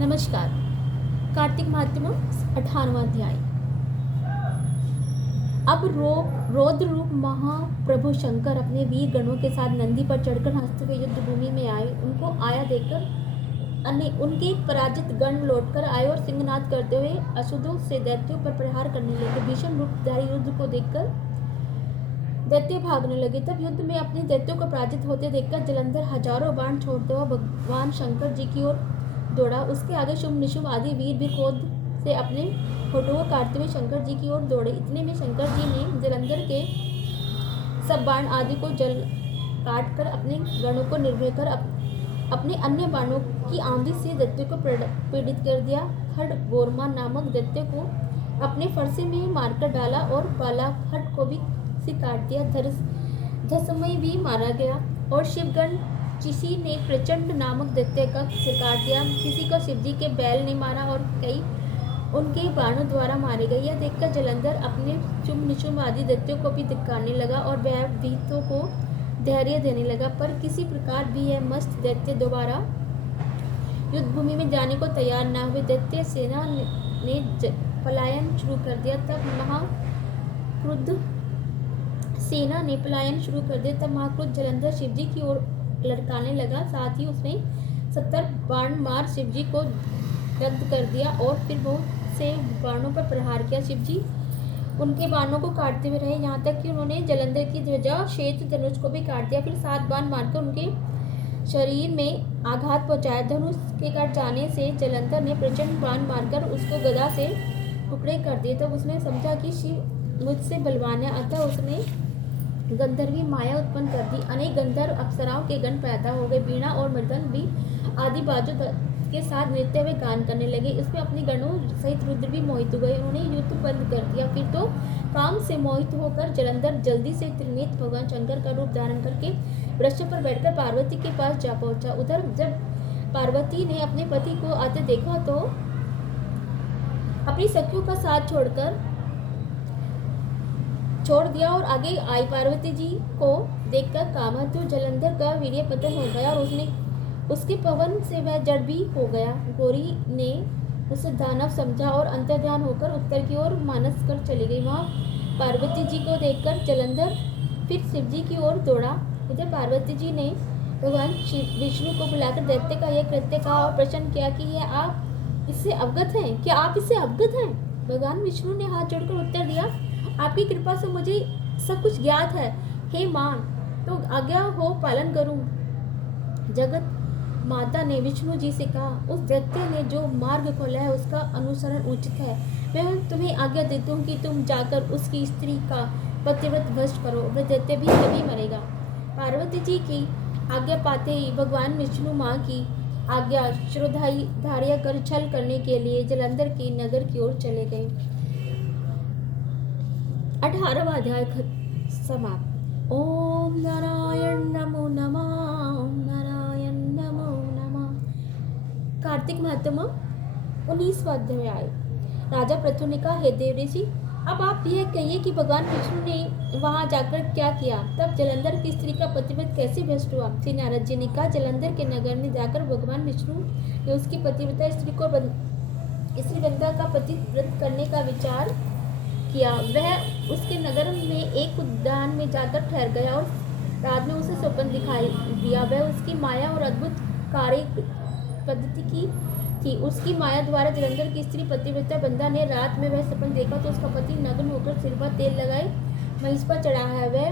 नमस्कार। कार्तिक महात्म्य 18वां अध्याय। अब रौद्र रूप महाप्रभु शंकर अपने वीर गणों के साथ नंदी पर चढ़कर हंसते हुए युद्ध भूमि में आए। उनको आया देखकर उनके पराजित गण लौटकर आए और सिंहनाद करते हुए असुदों से दैत्यों पर प्रहार करने लगे। भीषण रूपधारी युद्ध को देखकर दैत्य भागने लगे। तब युद्ध में अपने दैत्यों को पराजित होते देखकर जलंधर हजारों बाण छोड़ते हुए भगवान शंकर जी की ओर दौड़ा। उसके आगे शुभ निशुभ आदि वीर भी क्रोध से अपने होठों काटते हुए शंकर जी की ओर दौड़े। इतने में शंकर जी ने जलंधर के सब बाण आदि को जल काट कर अपने गणों को निर्भय कर अपने अन्य बाणों की आंधी से दैत्य को पीड़ित कर दिया। खड गोरमा नामक दैत्य को अपने फरसे में मारकर डाला और बालाखट को भी से काट दिया। धसमय भी मारा गया और शिवगण किसी ने प्रचंड नामक दैत्य का सिर काट दिया। किसी को शिवजी के बैल ने मारा और कई उनके बाणों द्वारा मारे गए। यह देखकर जलंधर अपने शुभ निशुभ आदि दैत्यों को भी धिक्कारने लगा और भयभीतों को धैर्य देने लगा। पर किसी प्रकार भी यह मस्त दैत्य दोबारा युद्ध भूमि में जाने को तैयार न हुए। दैत्य सेना ने पलायन शुरू कर दिया। तब महाक्रुद्ध जलंधर शिवजी की ओर लड़काने लगा। साथ ही उसने 70 बाण मार शिवजी को दग्ध कर दिया और फिर बहुत से बाणों पर प्रहार किया। शिवजी उनके बाणों को काटते हुए रहे, यहाँ तक कि उन्होंने जलंधर की ध्वजा श्वेत धनुष को भी काट दिया। फिर 7 बाण मारकर उनके शरीर में आघात पहुंचाया। धनुष के कट जाने से जलंधर ने प्रचंड बाण मारकर उसको गदा से टुकड़े कर दिए। तब उसने समझा कि शिव मुझसे बलवान है, अतः उसने गंधर्वी माया उत्पन्न कर दी। अनेक गंधर्व अप्सराओं के गण पैदा हो गए। वीणा और मृदंग भी आदि बाजों के साथ नृत्य वे गान करने लगे। इसमें अपने गणों सहित रुद्र भी मोहित हो गए। उन्होंने युद्ध बंद कर दिया। फिर तो काम से मोहित होकर जलंधर जल्दी से त्रिनेत्र भगवान शंकर का रूप धारण करके वृक्ष पर बैठकर पार्वती के पास जा पहुंचा। उधर जब पार्वती ने अपने पति को आते देखा तो अपनी सखियों का साथ छोड़ दिया और आगे आई। पार्वती जी को देखकर कामधु जलंधर का वीर्य पतन हो गया और उसके पवन से वह जड़ भी हो गया। गौरी ने उसे दानव समझा और अंतर्ध्यान होकर उत्तर की ओर मानस कर चली गई। वहाँ पार्वती जी को देखकर जलंधर फिर शिवजी की ओर दौड़ा। इधर पार्वती जी ने भगवान विष्णु को बुलाकर दैत्य का यह कृत्य कहा और प्रश्न किया कि यह आप इससे अवगत हैं? क्या आप इससे अवगत हैं? भगवान विष्णु ने हाथ जोड़कर उत्तर दिया, आपकी कृपा से मुझे सब कुछ ज्ञात है। हे मां, तो आज्ञा हो पालन करूं। जगत माता ने विष्णु जी से कहा, उस दैत्य ने जो मार्ग खोला है उसका अनुसरण उचित है। मैं तुम्हें आज्ञा देती हूँ कि तुम जाकर उसकी स्त्री का पतिव्रत भ्रष्ट करो, वह दैत्य भी तभी मरेगा। पार्वती जी की आज्ञा पाते ही भगवान विष्णु माँ की आज्ञा श्रद्धाधार्य कर छल करने के लिए जलंधर के नगर की ओर चले गए। 18वां अध्याय समाप्त। ओम नारायण नमो नमः। ओम नारायण नमो नमः। कार्तिक महात्म्य 19वां अध्याय। राजा पृथु ने कहा, हे देव ऋषि, अब आप यह कहिए कि भगवान विष्णु ने वहां जाकर क्या किया? तब जलंधर की स्त्री का पतिव्रत कैसे भ्रष्ट हुआ? श्री नारद जी ने कहा, जलंधर के नगर में जाकर भगवान विष्णु ने उसकी पतिव्रता स्त्री को बंधा का पतिव्रत करने का विचार किया। वह उसके नगर में एक उद्यान में जाकर ठहर गया और रात में उसे स्वप्न दिखाई दिया। वह उसकी माया और अद्भुत कार्य पद्धति की थी। उसकी माया द्वारा जलंधर की स्त्री पतिव्रता बंधा ने रात में वह सपन देखा तो उसका पति नग्न होकर सिर पर तेल लगाए महिष पर चढ़ा है। वह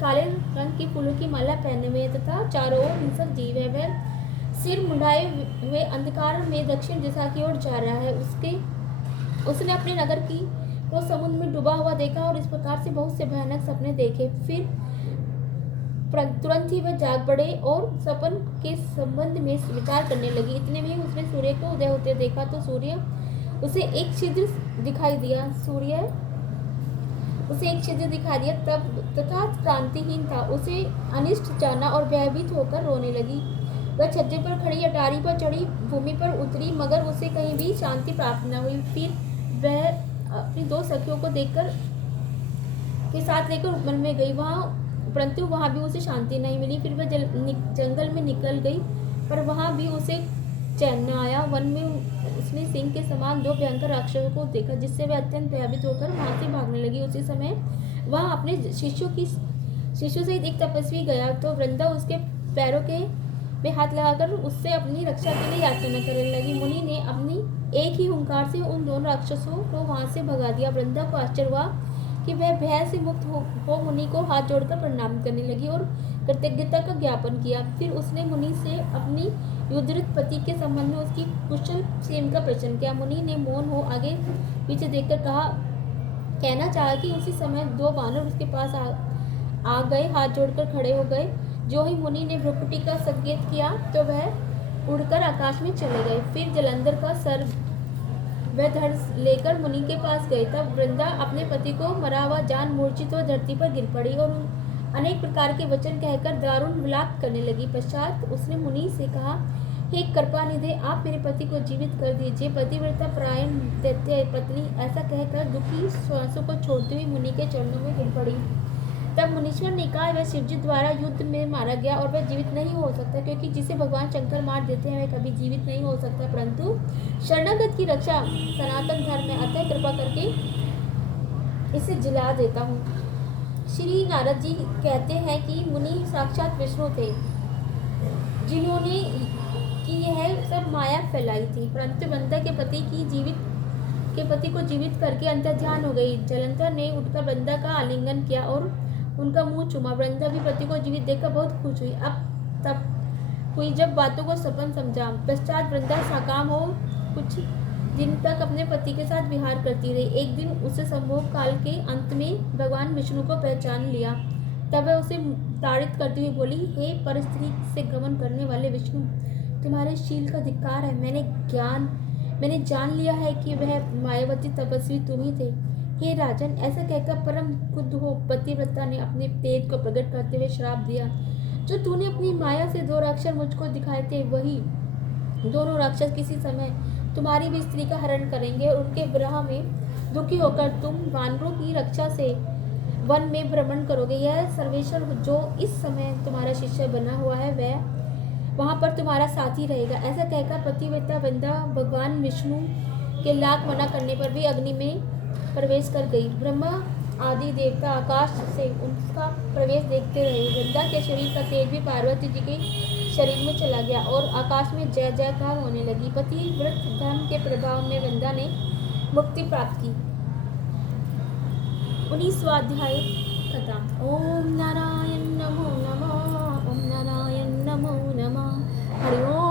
काले रंग की फूलों की माला पहने हुए तथा चारों ओर हिंसक जीव है। वह सिर मुंडाए हुए अंधकार में दक्षिण दिशा की ओर जा रहा है। उसने अपने नगर की को समुद्र में डूबा हुआ देखा और इस प्रकार से बहुत से भयानक सपने देखे। फिर तुरंत ही वह जाग पड़े और सपन के संबंध में विचार करने लगी। इतने में उसने सूर्य को उदय होते देखा तो सूर्य उसे एक छिद्र दिखाई दिया। तब तथा क्रांतिहीन था। उसे अनिष्ट जाना और भयभीत होकर रोने लगी। वह छज्जे पर खड़ी अटारी पर चढ़ी भूमि पर उतरी, मगर उसे कहीं भी शांति प्राप्त न हुई। फिर वह अपनी 2 सखियों को के साथ लेकर वन में गई, परंतु वहाँ भी उसे शांति नहीं मिली। फिर वह जंगल में निकल गई, पर वहाँ भी उसे चैन न आया। वन में उसने सिंह के समान 2 भयंकर राक्षसों को देखा, जिससे वह अत्यंत भयभीत होकर वहां से भागने लगी। उसी समय वह अपने शिष्यों सहित एक तपस्वी गया तो वृंदा उसके पैरों के में हाथ लगाकर उससे अपनी रक्षा के लिए याचना करने लगी। मुनि ने अपनी एक ही हुंकार से उन दोनों राक्षसों को वहां से भगा दिया। वृंदा को आश्चर्य हुआ कि वह भय से मुक्त हो मुनि को हाथ जोड़कर प्रणाम करने लगी और कृतज्ञता का ज्ञापन किया। फिर उसने मुनि से अपनी युद्धरत पति के संबंध में उसकी कुशल क्षेम का प्रश्न किया। मुनि ने मौन हो आगे पीछे देखकर कहना चाहा कि उसी समय 2 बानर उसके पास आ गए, हाथ जोड़कर खड़े हो गए। जो ही मुनि ने भ्रुकुटी का संकेत किया तो वह उड़कर आकाश में चले गए। फिर जलंधर का सर वह धड़ लेकर मुनि के पास गए। तब वृंदा अपने पति को मरा हुआ जान मूर्छित हो धरती पर गिर पड़ी और अनेक प्रकार के वचन कहकर दारुण विलाप करने लगी। पश्चात उसने मुनि से कहा, हे कृपानिधे, आप मेरे पति को जीवित कर दीजिए। पतिव्रता परायण दैत्य पत्नी ऐसा कहकर दुखी श्वासों को छोड़ते हुए मुनि के चरणों में गिर पड़ी। तब मुनीश्वर ने कहा, वह शिवजी द्वारा युद्ध में मारा गया और वह जीवित नहीं हो सकता, क्योंकि जिसे भगवान शंकर मार देते हैं वह कभी जीवित नहीं हो सकता, परंतु शरणागत की रक्षा सनातन धर्म में, अतः कृपा करके इसे जिला देता हूँ। श्री नारद जी कहते हैं कि मुनि साक्षात विष्णु थे, जिन्होंने कि यह सब माया फैलाई थी, परंतु वृंदा के पति को जीवित करके अंतर्ध्यान हो गई। जलंधर ने उठकर वृंदा का आलिंगन किया और उनका मुंह चूमा। वृंदा भी पति को जीवित देखकर बहुत खुश हुई। अब तब हुई जब बातों को सपन समझा। पश्चात वृंदा साकाम हो कुछ दिन तक अपने पति के साथ विहार करती रही। एक दिन उसे संभोग काल के अंत में भगवान विष्णु को पहचान लिया। तब वह उसे ताड़ित करती हुई बोली, हे परस्त्री से गमन करने वाले विष्णु, तुम्हारे शील का धिक्कार है। मैंने जान लिया है कि वह मायावती तपस्वी तुम ही थे। हे राजन, ऐसा कहकर परम क्रुद्ध हो पतिव्रता ने अपने तेज को प्रकट करते हुए श्राप दिया। जो तूने अपनी माया से 2 राक्षस मुझको दिखाए थे, वही दोनों राक्षस किसी समय तुम्हारी भी स्त्री का हरण करेंगे और उनके विरह में दुखी होकर तुम वानरों की रक्षा से वन में भ्रमण करोगे। यह सर्वेश्वर जो इस समय तुम्हारा शिष्य बना हुआ है, वह वहां पर तुम्हारा साथी रहेगा। ऐसा कहकर पतिव्रता वृंदा भगवान विष्णु के लाख मना करने पर भी अग्नि में प्रवेश कर गई। ब्रह्मा आदि देवता आकाश से उनका प्रवेश देखते रहे। वृंदा के शरीर का तेज भी पार्वती जी के शरीर में चला गया और आकाश में जय जयकार होने लगी। पतिव्रत धर्म के प्रभाव में वृंदा ने मुक्ति प्राप्त की। 19वां अध्याय खत्म। ओम नारायण नमो नमः, ओम नारायण नमो नमः। हरि ओम।